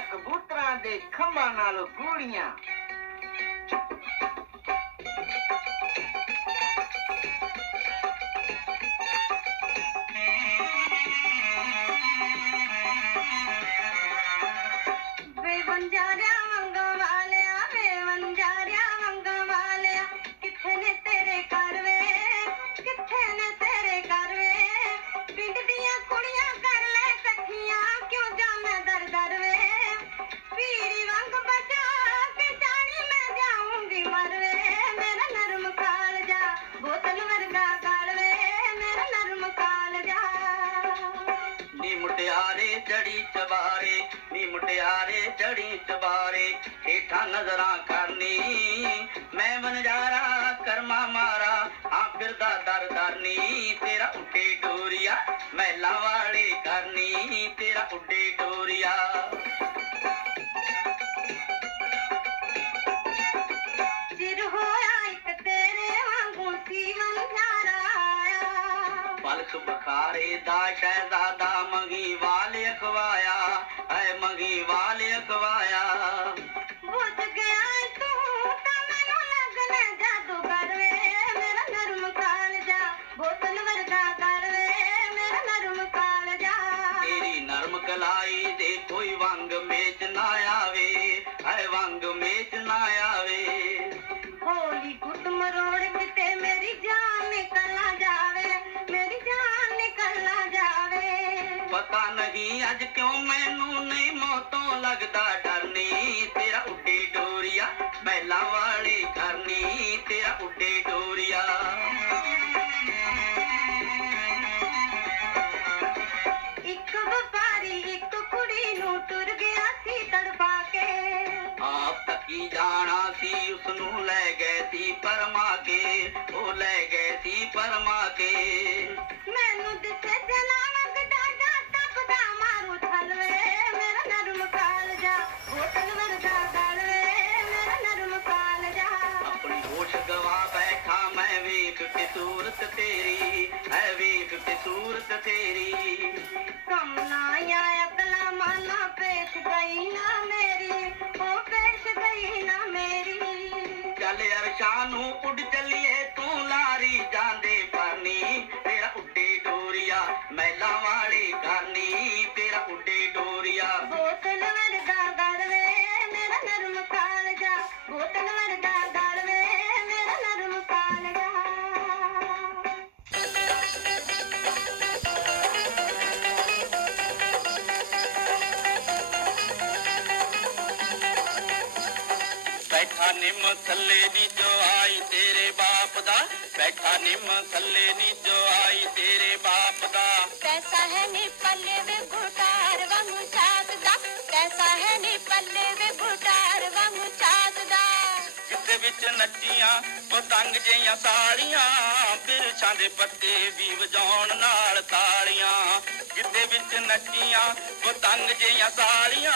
ਕਬੂਤਰਾਂ ਦੇ ਖੰਭਾਂ ਨਾਲ ਗੂੜੀਆਂ। ਨਜ਼ਰਾਂ ਕਰਨੀ। ਮੈਂ ਬਨਜਾਰਾ ਕਰਮਾ ਮਾਰਾ ਆ ਫਿਰਦਾ ਦਰ ਦਰਨੀ ਤੇਰਾ ਉੱਡੇ ਡੋਰੀਆ ਮਹਿਲਾ ਵਾਲੇ ਕਰਨੀ। ਤੇਰਾ ਉੱਡੇ ਡੋਰੀਆ। ਸਿਰ ਹੋਇਆ ਇੱਕ ਤੇਰੇ ਵਾਂਗੂ ਪਿਆਰਾ ਆਇਆ। ਪਲਕ ਬਖਾਰੇ ਦਾ ਸ਼ਹਿਜ਼ਾਦਾ ਮੰਗੀ ਵਾਲ ਅਖਵਾਇਆ। ਐ ਮੰਗੀ ਵਾਲ ਨਹੀਂ ਅੱਜ ਕਿਉਂ ਮੈਨੂੰ ਨਹੀਂ ਮੌਤੋਂ ਲੱਗਦਾ ਡਰਨੀ? ਤੇਰਾ ਉੱਡੇ ਡੋਰੀਆ ਮਹਿਲਾ ਵਾਲੇ ਕਰਨੀ ਤੇਰਾ ਉੱਡੇ ਡੋਰੀਆ। ਇੱਕ ਵਪਾਰੀ ਇੱਕ ਕੁੜੀ ਨੂੰ ਤੁਰ ਗਿਆ ਸੀ ਤੜਪਾ ਕੇ। ਆਪ ਤੱਕੀ ਜਾਣਾ ਸੀ ਉਸ ਨੂੰ ਲੈ ਗਏ ਸੀ ਪਰਮਾ ਕੇ। ਉਹ ਲੈ ਗਏ ਸੀ ਪਰਮਾ ਕੇ। ਸੂਰਤ ਤੇਰੀ। ਕਮਲਾ ਆਇਆ ਕਲਾ ਮਾਨਾ ਪੇਸ਼ ਗਈ ਨਾ ਮੇਰੀ। ਉਹ ਪੇਸ਼ ਗਈ ਨਾ ਮੇਰੀ। ਚੱਲ ਅਰਸ਼ਾਂ ਨੂੰ ਉੱਡ ਚੱਲੀਏ ਤੂੰ ਲਾਰੀ ਜਾਂਦੇ ਪਰਨੀ ਤੇਰਾ ਉੱਡੇ ਡੋਰੀਆ ਮਹਿਲਾ ਬੈਠਾ ਨਿੰਮ ਥੱਲੇ ਨੀ ਜੋ ਆਈ ਤੇਰੇ ਦਾ ਬੈਠਾ ਨਿੰਮ ਥੱਲੇ ਨੀ ਜੋ ਆਈ ਤੇਰੇ ਬਾਪ ਦਾ। ਪੈਸਾ ਹੈ ਨੀ ਪੱਲੇ ਵੇ ਗੁਟਾਰ ਵਾਂਗੂ ਚਾਦਦਾ ਪੈਸਾ ਹੈ ਨੀ ਪੱਲੇ ਵੇ ਗੁਟਾਰ ਵਾਂਗੂ ਚਾਦਦਾ ਕਿਤੇ ਵਿੱਚ ਨੱਚੀਆਂ ਪਤੰਗ ਜਿਹੀਆਂ ਸਾਲੀਆਂ ਬਿਰਛਾਂ ਦੇ ਪੱਤੇ ਵੀ ਵਜਾਉਣ ਨਾਲ ਤਾਲੀਆਂ। ਕਿੱਥੇ ਵਿੱਚ ਨੱਚੀਆਂ ਪਤੰਗ ਜਿਹੀਆਂ ਸਾਲੀਆਂ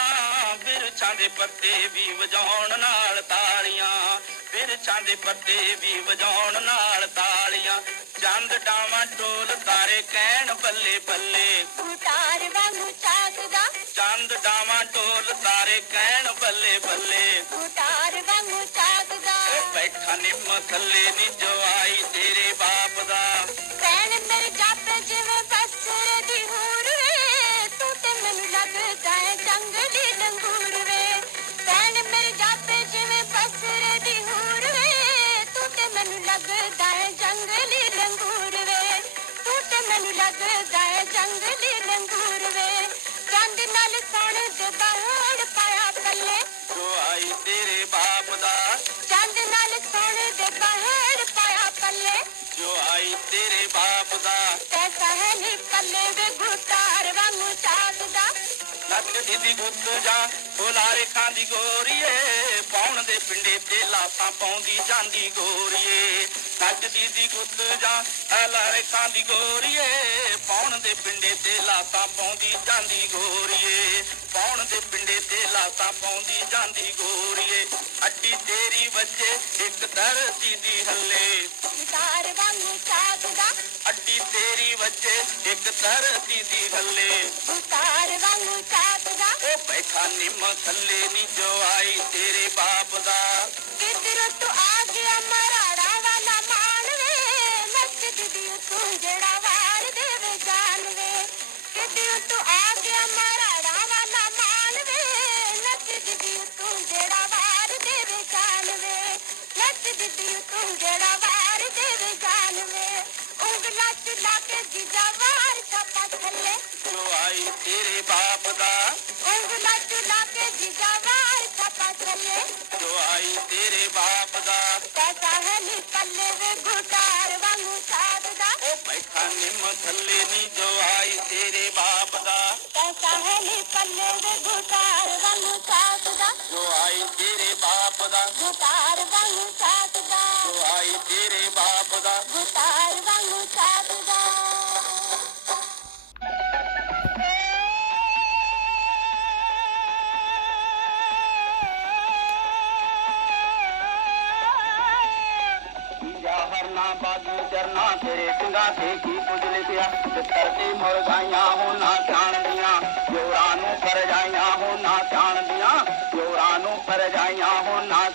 ਬਿਰਛਾਂ ਦੇ ਪੱਤੇ ਵੀ ਵਜਾਉਣ ਨਾਲ ਤਾਲੀਆਂ। ਛਾਂਦੇ ਪੱਤੇ ਵੀ ਵਜਾਉਣ ਨਾਲ ਤਾਲੀਆਂ ਚੰਦ ਟਾਵਾਂ ਢੋਲ ਤਾਰੇ ਕਹਿਣ ਬੱਲੇ ਬੱਲੇ। ਉਤਾਰ ਵਾਂਗੂ ਚਾਕਦਾ। ਚੰਦ ਟਾਵਾਂ ਢੋਲ ਤਾਰੇ ਕਹਿਣ ਬੱਲੇ ਬੱਲੇ। ਉਤਾਰ ਵਾਂਗੂ ਚਾਕਦਾ। ਬੈਠਾ ਨਿੰਮ ਥੱਲੇ ਨੀ ਜਵਾਈ ਤੇਰੇ ਬਾਪ ਦਾ। ਕਹਿਣ ਮੇਰੇ ਜੱਪ ਜਿਵੇਂ ਬਸਰ ਦੀ ਹੂਰ ਤੂੰ ਤੇ ਮੈਨੂੰ ਲੱਗਦਾ ਹੈ ਜੰਗਲੀ ਲੰਗੂਰ ਲੱਗਦਾ ਹੈ ਜੰਗਲੀ ਲੰਗੂਰ ਵੇ। ਤੂੰ ਤੇ ਮੈਨੂੰ ਲੱਗਦਾ ਹੈ ਜੰਗਲੀ ਲੰਗੂਰ ਵੇ। ਚੰਦ ਨਾਲ ਸੋਣ ਦੇ ਬਾਹਰ ਪਾਇਆ ਪੱਲੇ। ਜੋ ਆਈ ਤੇਰੇ ਬਾਪ ਦਾ। ਚੰਦ ਨਾਲ ਸੋਣ ਦੇ ਬਾਹਰ ਪਾਇਆ ਪੱਲੇ। ਜੋ ਆਈ ਤੇਰੇ ਬਾਪ ਦਾ। ਪੈਸਾ ਹੈ ਨੀ ਪੱਲੇ ਵੇ ਗੁਤਾਰ ਵਾਂਗੂ ਚਾਦਦਾ ਲੱਗ ਦੀਦੀ ਗੁੱਤ ਜਾ ਬੁਲਾਰੇ ਖਾਂਦੀ ਗੋਰੀਏ ਪਾਉਣ ਦੇ ਪਿੰਡੇ ਤੇ ਲਾਤਾਂ ਪਾਉਂਦੀ ਜਾਂਦੀ ਗੋਰੀਏ। ਲੱਗ ਦੀਦੀ ਗੁੱਤ ਜਾ ਹਲਾਰੇ ਖਾਂਦੀ ਗੋਰੀਏ ਪਾਉਣ ਦੇ ਪਿੰਡੇ ਤੇ ਲਾਤਾਂ ਪਾਉਂਦੀ ਜਾਂਦੀ ਗੋਰੀਏ। ਪਾਉਣ ਦੇ ਪਿੰਡੇ ਤੇ ਲਾਤਾਂ ਪਾਉਂਦੀ ਜਾਂਦੀ ਗੋਰੀਏ। ਅੱਡੀ ਤੇਰੀ ਵਸੇ ਇੱਕ ਧਰਤੀ ਦੀ ਹੱਲੇ। ਸਿਤਾਰ ਵਾਂਗੂ ਚਾਕਦਾ ਅੱਡੀ ਤੇਰੀ ਵਸੇ ਇੱਕ ਧਰਤੀ ਦੀ ਹੱਲੇ। ਸਿਤਾਰ ਵਾਂਗੂ ਚਾਕਦਾ ਉਹ ਬੈਠਾ ਨਿੰਮ ਥੱਲੇ ਨੀ ਜੋ ਆਈ ਤੇਰੇ ਬਾਪ ਦਾ। ਕਿਦਰਤ ਆ ਗਿਆ ਮਰਾੜਾ ਵਾਲਾ ਮਾਨ ਵੇ ਮਸਜਿਦ ਦੀ ਤੂੰ ਜਿਹੜਾ ਵਾਰ ਦੇਵੇ ਜਾਨ ਵੇ ਕਿਦਰਤ ਆ ਗਿਆ ਮਰਾੜਾ ਨੱਚਦੀ ਦੀ ਤੂੰ ਜਿਹੜਾ ਵਾਰ ਦੇਵੇ ਜਾਨਵੇ। ਉਂਗਲਾਂ ਚ ਲਾ ਕੇ ਜੀਜਾ ਵਾਰ ਛਾਪਾ ਥੱਲੇ ਜੋ ਆਈ ਤੇਰੇ ਬਾਪ ਦਾ ਉਂਗਲਾਂ ਚ ਲਾ ਕੇ ਜੀਜਾ ਵਾਰ ਛਾਪਾ ਥੱਲੇ ਜੋ ਆਈ ਤੇਰੇ ਬਾਪ ਦਾ ਪੈਸਾ ਹੈ ਨੀ ਪੱਲੇ ਵੇ ਗੁਟਾਰ ਵਾਂਗੂ ਸਾਧਦਾ ਉਹ ਬੈਠਾ ਨਿੰਮ ਥੱਲੇ ਨੀ ਜੋ ਆਈ ਤੇਰੇ ਬਾਪ ਦਾ ਪੈਸਾ ਹੈ ਨੀ ਪੱਲੇ ਵੇ ਗੁਟਾਰ ਵਾਂਗੂ ਸਾਧਦਾ ਜੋ ਆਈ ਤੇਰੇ ਬਾਪ ਦਾ ਗੁਟਾਰ ਵਾਂਗੂ ਸਾਧਦਾ ਜੋ ਤੇਰੇ ਸਿੰਘਾਂ ਤੇ ਕੀ ਕੁਝ ਲਿਖਿਆ? ਤਿੱਤਰ ਮੁਰਗਾਈਆਂ ਹੋ ਨਾ ਜਾਣਦੀਆਂ। ਜੋਰਾਂ ਨੂੰ ਪਰਜਾਈਆਂ ਹੋ ਨਾ ਜਾਣਦੀਆਂ। ਜੋਰਾਂ ਨੂੰ ਪਰਜਾਈਆਂ ਹੋ ਨਾ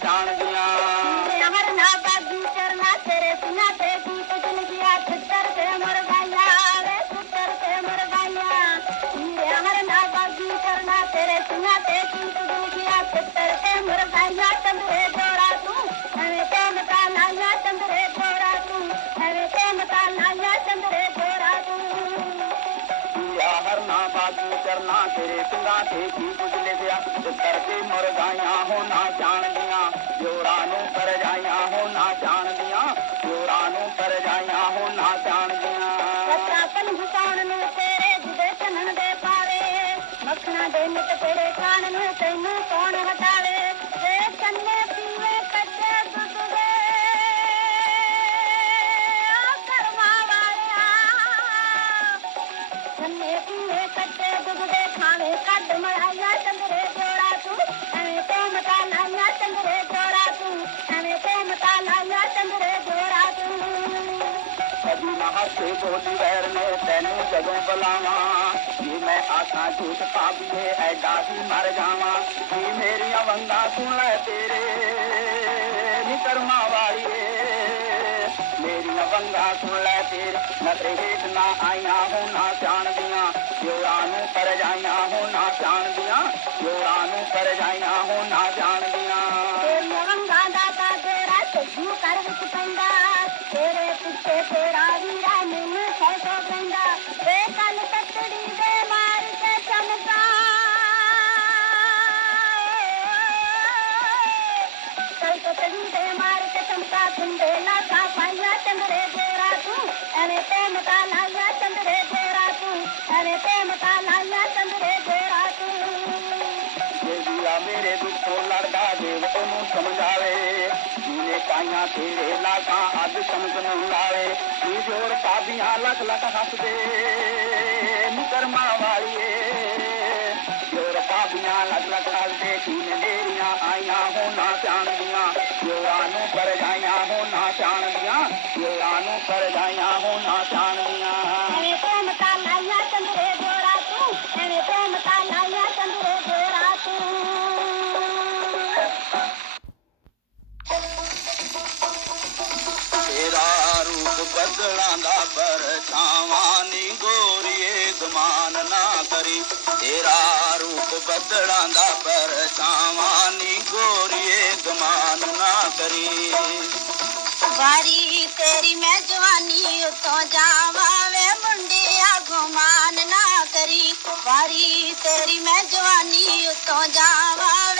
ਤੇਰੇ ਸਿੰਘਾਂ ਤੇ ਕੀ ਕੁਝ ਲਿਖਿਆ ਤਿੱਤਰ ਤੇ ਮੁਰਗਾਈਆਂ ਜਾਣ ਕਦੀ ਬੋਲੀ ਵੈਰ ਨੇ ਤੈਨੂੰ ਜਦੋਂ ਬੁਲਾਵਾਂ ਜੀ ਮੈਂ ਆਸਾਂ ਝੂਠ ਪਾਬੀਏ ਐਡਾ ਹੀ ਮਰ ਜਾਵਾਂ। ਜੀ ਮੇਰੀਆਂ ਵੰਗਾ ਸੁਣ ਲੈ ਤੇਰੇ, ਨੀ ਕਰਮਾਂ ਵਾਲੀਏ। ਮੇਰੀਆਂ ਵੰਗਾ ਸੁਣ ਲੈ ਤੇਰੇ ਨਜ਼ਰੇ ਹੇਠ ਨਾ ਆਈਆਂ ਹੋ ਨਾ ਜਾਣਦੀਆਂ। ਜੋਰਾਂ ਨੂੰ ਪਰ ਜਾਈਆਂ ਹੋ ਨਾ ਜਾਣਦੀਆਂ। ਜੋਰਾਂ ਨੂੰ ਪਰ ਜਾਈਆਂ ਕੱਲ ਮਾਰ ਕੇ ਚਮਕਾ ਕੁੰਡੇ ਲਾਗਾ ਪਾਇਆ ਚੰਦਰੇ ਗੋਰਾ ਤੂੰ। ਐਵੇਂ ਤੇ ਮਤਾ ਲਾਇਆ ਚੰਦਰੇ ਗੋਰਾ ਤੂੰ। ਐਵੇਂ ਤੇ ਮਤਾ ਲਾਇਆ ਚੰਦਰੇ ਗੋਰਾ ਤੂੰ। ਦੇਵੀਆ ਮੇਰੇ ਦੁੱਖੋਂ ਲੜਦਾ ਦੇਵ ਉਹਨੂੰ ਸਮਝਾਵੇ। ਜੀਨੇ ਕਾਈਆਂ ਤੇਰੇ ਲਾਗਾ ਅੱਜ ਸਮਝ ਨੂੰ ਲਾਵੇ। ਨੀ ਜੋਰ ਪਾਬੀਆਂ ਲੱਖ ਲੱਖ ਹੱਸਦੇ। ਮੁਕਰਮਾ ਵਾਲੀਏ ਜੋਰ ਪਾਬੀਆਂ ਲੱਖ ਲੱਖ ਹੱਸਦੇ। ਤੂੰ ਮੇਰੀਆਂ ਆਈਆਂ ਹੋਣਾ ਨਾ ਜਾਣਦੀਆਂ ਜੋਰਾਂ ਨੂੰ ਪਰ ਜਾਈਆਂ ਹੋ ਨਾ ਜਾਣਦੀਆਂ ਜੋਰਾਂ ਨੂੰ ਪਰ ਜਾਈਆਂ ਹੋ ਨਾ ਜਾਣਦੀਆਂ ਐਵੇਂ ਤੇ ਮਤਾ ਲਾਇਆ ਚੰਦਰੇ ਗੋਰਾ ਤੂੰ ਐਵੇਂ ਤੇ ਮਤਾ ਲਾਇਆ ਚੰਦਰੇ ਗੋਰਾ ਤੂੰ। ਤੇਰਾ ਰੂਪ ਬਦਲਾਂ ਦਾ ਪਰਛਾਵਾਂ ਨੀ ਗੋਰੀਏ ਗਮਾਨ ਨਾ ਕਰੀ ਤੇਰਾ ਰੂਪ ਬਦਲਾਂ ਦਾ ਪਰਛਾਵਾਂ ਨੀ ਗੋਰੀਏ ਗਮਾਨ ਨਾ ਕਰੀ ਵਾਰੀ ਤੇਰੀ ਮੈਂ ਜਵਾਨੀ ਉਤੋਂ ਜਾਵਾਂ ਵੇ ਮੁੰਡਿਆ ਗੁਮਾਨ ਨਾ ਕਰੀ ਵਾਰੀ ਤੇਰੀ ਮੈਂ ਜਵਾਨੀ ਉਤੋਂ ਜਾਵਾਂ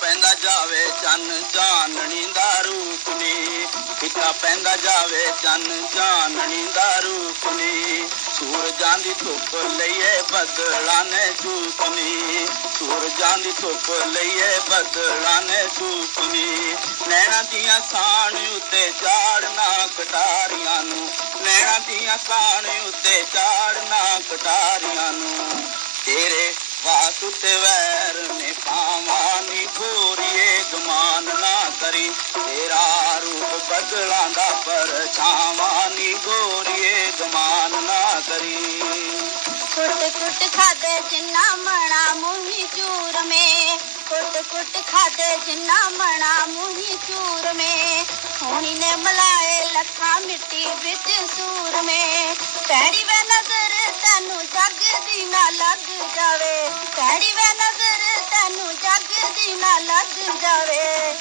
ਪੈਂਦਾ ਜਾਵੇ ਚੰਨ ਚਾਨਣੀ ਦਾ ਰੂਪ ਨੀ। ਫਿੱਕਾ ਪੈਂਦਾ ਜਾਵੇ ਚੰਨ ਚਾਨਣੀ ਦਾ ਰੂਪ ਨੀ। ਸੂਰਜਾਂ ਦੀ ਧੁੱਪ ਲਈਏ ਬੱਦਲਾਂ ਨੇ ਚੂਪ ਨੀ। ਸੂਰਜਾਂ ਦੀ ਧੁੱਪ ਲਈਏ ਬੱਦਲਾਂ ਨੇ ਚੂਪ ਨੀ। ਨੈਣਾ ਦੀਆਂ ਸਾਣ ਉੱਤੇ ਚਾੜਨਾ ਕਟਾਰੀਆਂ ਨੂੰ। ਨੈਣਾ ਦੀਆਂ ਸਾਣ ਉੱਤੇ ਚਾੜਨਾ ਕਟਾਰੀਆਂ ਨੂੰ। ਤੇਰੇ ਵਾਸ ਉੱਤੇ ਵੈਰ ਨੇ ਪਾਵਾਂ ਗੋਰੀਏ ਗਮਾਨ ਨਾ ਕਰੀ। ਤੇਰਾ ਰੂਪ ਬਦਲਾਂ ਦਾ ਪਰਛਾਵਾਂ ਗੋਰੀਏ ਗਮਾਨ ਨਾ ਕਰੀ। ਕੁੱਟ ਕੁੱਟ ਖਾਦੇ ਜਿੰਨਾ ਮਣਾ ਮੂੰਹੀ ਚੂਰ ਮੇ। ਕੁੱਟ ਕੁੱਟ ਖਾਦੇ ਜਿੰਨਾ ਮਣਾ ਮੂੰਹੀ ਚੂਰ ਮੇ। ਹੋਣੀ ਨੇ ਮਲਾਏ ਲੱਖਾਂ ਮਿੱਟੀ ਵਿੱਚ ਸੂਰ ਮੇ। ਪੈੜੀ ਵੇ ਨਜ਼ਰ ਤੈਨੂੰ ਜੱਗ ਦੀ ਨਾ ਲੱਗ ਜਾਵੇ। ਪੈੜੀ ਵੇ ਨਜ਼ਰ ਤੈਨੂੰ ਜੱਗ ਦੀ ਨਾ ਲੱਗ ਜਾਵੇ।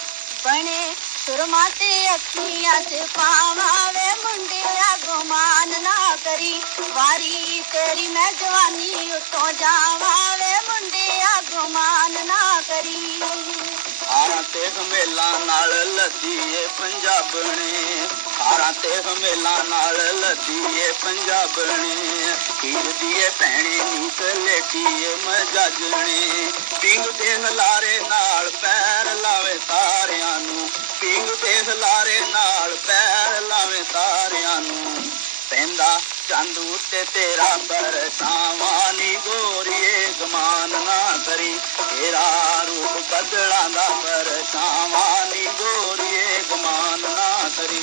ਬਣੇ ਸੁਰਮਾ ਤੇ ਅੱਖੀਆਂ 'ਚ ਪਾਵਾਂ ਵੇ ਮੁੰਡਿਆ ਗੁਮਾਨ ਨਾ ਕਰੀ। ਵਾਰੀ ਤੇਰੀ ਮੈਂ ਜਵਾਨੀ ਉਤੋਂ ਜਾਵਾਂ ਵੇ ਮੁੰਡਿਆ ਗੁਮਾਨ ਨਾ ਕਰੀ। ਹਾਰਾਂ ਤੇ ਹਮੇਲਾਂ ਨਾਲ ਲੱਦੀ ਏ ਪੰਜਾਬਣੇ ਹਾਰਾਂ ਤੇ ਹਮੇਲਾਂ ਨਾਲ ਲੱਦੀ ਏ ਪੰਜਾਬਣੇ ਭੈਣੀ ਨੀ ਸਲੇਟੀ ਏ ਮਜਾਜਣੇ ਪਿੰਗ ਦੇ ਹਲਾਰੇ ਨਾਲ ਪੈਰ ਲਾਵੇ ਤਾਰਿਆਂ ਨੂੰ। ਪਿੰਗ ਦੇ ਹਲਾਰੇ ਨਾਲ ਪੈਰ ਲਾਵੇ ਤਾਰਿਆਂ ਨੂੰ। ਪੈਂਦਾ ਚੰਦ ਉੱਤੇ ਤੇਰਾ ਬਰਸਾਵਾਂ ਨੀ ਗੋਰੀਏ ਗਮਾਨ ਨਾ ਕਰੀ ਤੇਰਾ ਰੂਪ ਬਦਲਾਂ ਦਾ ਬਰਸਾਵਾਂ ਨੀ ਗੋਰੀਏ ਗਮਾਨ ਨਾ ਕਰੀ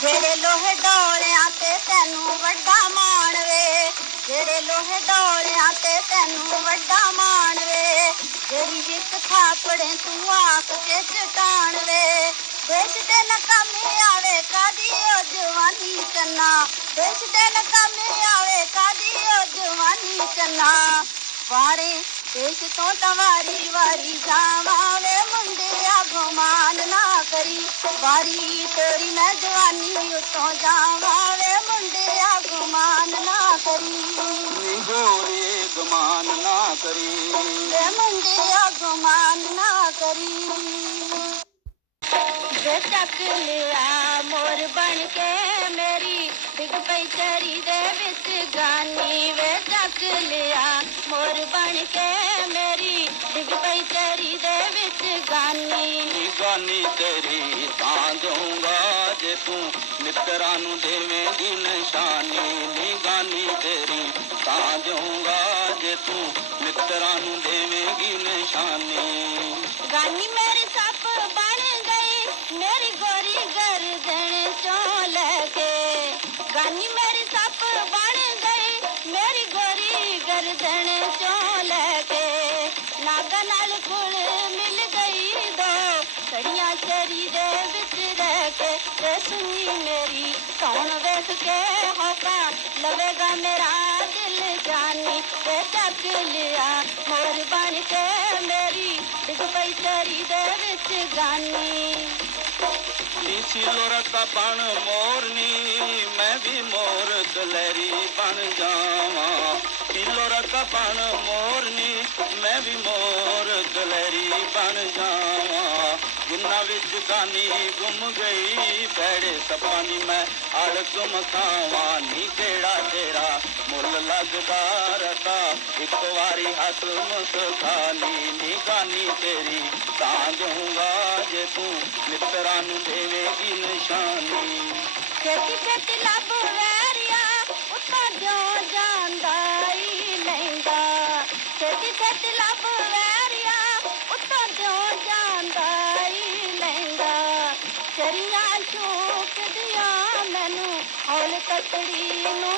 ਜਿਹੜੇ ਲੋਹੇ ਡੋਲਿਆਂ ਤੇ ਤੈਨੂੰ ਵੱਡਾ ਮਾਣ ਵੇ, ਜਿਹੜੇ ਲੋਹੇ ਡੋਲਿਆਂ ਤੇ ਤੈਨੂੰ ਵੱਡਾ ਮਾਣ ਵੇ, ਜਿਹੜੀ ਇੱਕ ਥਾਪੜੇ ਤੂੰ ਆਖ ਕੇ ਚਟਾਣ ਵੇ ਦੇਸ਼ ਦੇ ਨਕਾਮੇ ਕਾਦੀ ਉਹ ਜਵਾਨੀ ਚੰਨਾ? ਦੇਸ਼ ਦੇ ਨਕਾਮੇ ਆਵੇ ਕਾਦੀ ਉਹ ਜਵਾਨੀ ਚੰਨਾ? ਵਾਰੇ ਦੇਸ਼ ਤੋਂ ਤਵਾਰੀ ਵਾਰੀ ਜਾਵਾਂ ਵੇ ਮੁੰਡਿਆ ਗੁਮਾਨ ਨਾ ਕਰੀ। ਵਾਰੀ ਤੇਰੀ ਮੈਂ ਜਵਾਨੀ ਉਤੋਂ ਜਾਵਾਂ ਵੇ ਮੁੰਡਿਆ ਗੁਮਾਨ ਨਾ ਕਰੀ। ਨੀ ਗੋਰੀਏ ਗਮਾਨ ਨਾ ਕਰੀ। ਵੇ ਮੁੰਡਿਆ ਗੁਮਾਨ ਨਾ ਕਰੀ। ਵੇ ਚੱਕ ਲਿਆ ਮੋਰ ਬਣ ਕੇ ਮੇਰੀ ਡਿੱਗ ਪਈ ਚਰੀ ਦੇ ਵਿੱਚ ਗਾਨੀ ਵੇ ਚੱਕ ਲਿਆ ਮੋਰ ਬਣ ਕੇ ਮੇਰੀ ਡਿੱਗ ਪਈ ਚਰੀ ਦੇ ਵਿੱਚ ਗਾਨੀ ਨੀ ਗਾਨੀ ਤੇਰੀ ਤਾਂ ਦਊਂਗਾ ਜੇ ਤੂੰ ਮਿੱਤਰਾਂ ਨੂੰ ਦੇਵੇਂਗੀ ਨਿਸ਼ਾਨੀ ਨੀ ਗਾਨੀ ਤੇਰੀ ਤਾਂ ਦਊਂਗਾ ਜੇ ਤੂੰ ਮਿੱਤਰਾਂ ਨੂੰ ਦੇਵੇਂਗੀ ਨਿਸ਼ਾਨੀ ਕੇ ਮੇਰੀ ਸੱਪ ਬਣ ਗਈ, ਮੇਰੀ ਗੋਰੀ ਗਰਦਨ ਚੋਂ ਲੈ ਕੇ ਨਾਗਾ ਨਾਲ ਕੁਲ ਮਿਲ ਗਈ ਦੋ ਸੜੀਆਂ ਚਰੀ ਦੇ ਵਿੱਚ ਰਹਿ ਕੇ ਤੇ ਸੁਣੀ ਮੇਰੀ ਕੌਣ ਵੇਖ ਕੇ ਹੋਕਾ ਲਵੇਗਾ ਮੇਰਾ ਦਿਲ ਜਾਨੀ ਤੇ ਚੱਕ ਲਿਆ ਮੋਰ ਬਣ ਕੇ ਮੇਰੀ ਡਿੱਗ ਪਈ ਚਰੀ ਦੇ ਵਿੱਚ ਗਾਨੀ ਨੀ ਸਿਲੋਰਾ ਬਣ ਮੋਰਨੀ, ਮੈਂ ਵੀ ਮੋਰ ਦਲੈਰੀ ਬਣ ਜਾਵਾਂ। ਸਿਲੋਰਾ ਕਾ ਬਣ ਮੋਰਨੀ, ਮੈਂ ਵੀ ਮੋਰ ਦਲੈਰੀ ਬਣ ਜਾਵਾਂ। ਜਿੰਨਾ ਵਿੱਚ ਗਾਨੀ ਗੁੰਮ ਗਈ ਪੈੜੇ ਸੱਪਾਂ ਦੀ ਮੈਂ ਅੜਕ ਮਖਾਵਾਂ ਨੀ ਕਿਹੜਾ ਤੇਰਾ ਮੁੱਲ ਲੱਗਦਾ ਰਤਾ ਇੱਕ ਵਾਰੀ ਹੱਥ ਮੁਸਕਾਨੀ, ਨਿਗਾਨੀ ਤੇਰੀ ਤਾਂ ਦਊਂਗਾ ਜੇ ਤੂੰ ਮਿੱਤਰਾਂ ਨੂੰ ਦੇਵੇਗੀ ਨਿਸ਼ਾਨੀ। ਛੇਤੀ ਛੇਤੀ ਲੱਭ ਵੈਰੀਆ ਉੱਤੋਂ ਜਿਉਂ ਜਾਂਦਾ ਈ ਲੈਂਦਾ। ਛੇਤੀ ਛੇਤੀ ਲੱਭ ਵੈਰੀਆ ਉੱਤੋਂ ਜਿਉਂ ਜਾਂਦਾ ਈ ਲੈਂਦਾ। ਚਰੀਆਂ ਚੂਕਦੀਆਂ ਮੈਨੂੰ ਹੌਲ ਕਤੜੀ ਨੂੰ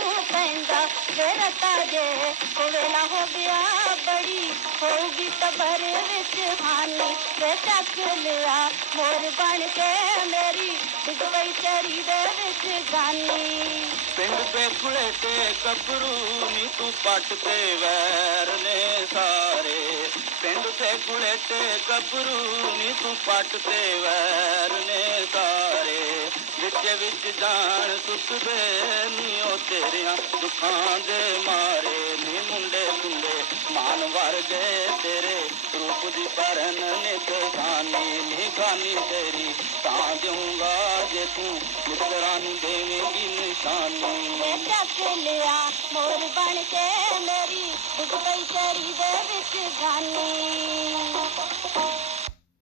ਵੇਰਤਾ ਜੇ। ਕੋਵੇਲਾ ਹੋ ਗਿਆ ਬੜੀ, ਹੋਊਗੀ ਤਬਰ ਵਿੱਚ ਹਾਨੀ। ਵੇ ਚੱਕ ਲਿਆ, ਮੋਰ ਬਣ ਕੇ ਮੇਰੀ ਡਿੱਗ ਪਈ ਚਰੀ ਦੇ ਵਿੱਚ ਗਾਨੀ। ਪਿੰਡ ਤੇ ਖੁਲੇ ਤੇ ਗੱਭਰੂ ਨੀ ਤੂੰ ਪੱਟ ਤੇ ਵੈਰ ਨੇ ਸਾਰੇ। ਪਿੰਡ ਦੇ ਖੁਲੇ ਤੇ ਗੱਭਰੂ ਨੀ ਤੂੰ ਪੱਟ ਤੇ ਵੈਰ ਨੇ ਵਿੱਚ ਵਿੱਚ ਜਾਣ ਸੁੱਕਦੇ ਨੀ ਉਹ ਤੇਰਿਆਂ ਦੁੱਖਾਂ ਦੇ ਮਾਰੇ ਨੀ ਮੁੰਡੇ ਕੁੰਡੇ ਮਾਨ ਵਰਗੇ ਤੇਰੇ ਰੂਪ ਦੀ ਪਰਨ ਨਿਤ ਖਾਨੀ ਨੀ ਖਾਨੀ ਤੇਰੀ। ਤਾਂ ਦੇਊਂਗਾ ਜੇ ਤੂੰ ਮਿੱਤਰਾਂ ਨੂੰ ਦੇਵੇਂਗੀ ਨਿਸ਼ਾਨੀ। ਚੱਕ ਲਿਆ ਮੋਰ ਬਣ ਕੇ ਮੇਰੀ ਡਿੱਗ ਪਈ ਚਰੀ ਦੇ ਵਿੱਚ ਗਾਨੀ।